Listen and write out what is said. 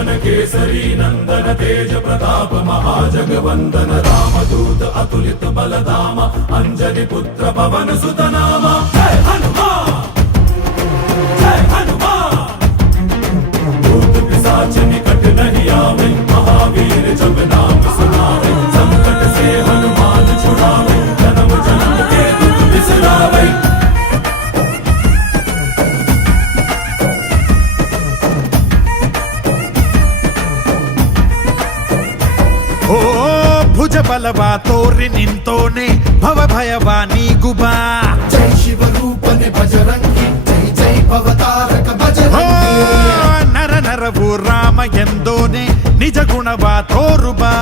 पवन केसरी नंदन तेज प्रताप महाजगवंदन रामदूत अतुलित बलधाम अंजनी पुत्र पवन सुत नाम जय हनुमान जय हनुमान। भूत पिशाच निकट नहीं आवे महावीर जब नाम सुनावे संकट से हनुमान छुड़ावे जन्म जन्म के दुख बिसरावे। ಓ ಭುಜ ಬಲವ ತೋರಿ ನಿಂತೋನೆ ಭವ ಭಯವ ನೀಗುಬಾ ಜೈ ಶಿವ ರೂಪನೆ ಬಜರಂಗಿ ಜೈ ಜೈ ಭವತಾರಕ ಬಜರಂಗಿ ನರ ನರವು ರಾಮ ಎಂದೋನೆ ನಿಜ ಗುಣವ ತೋರುಬಾ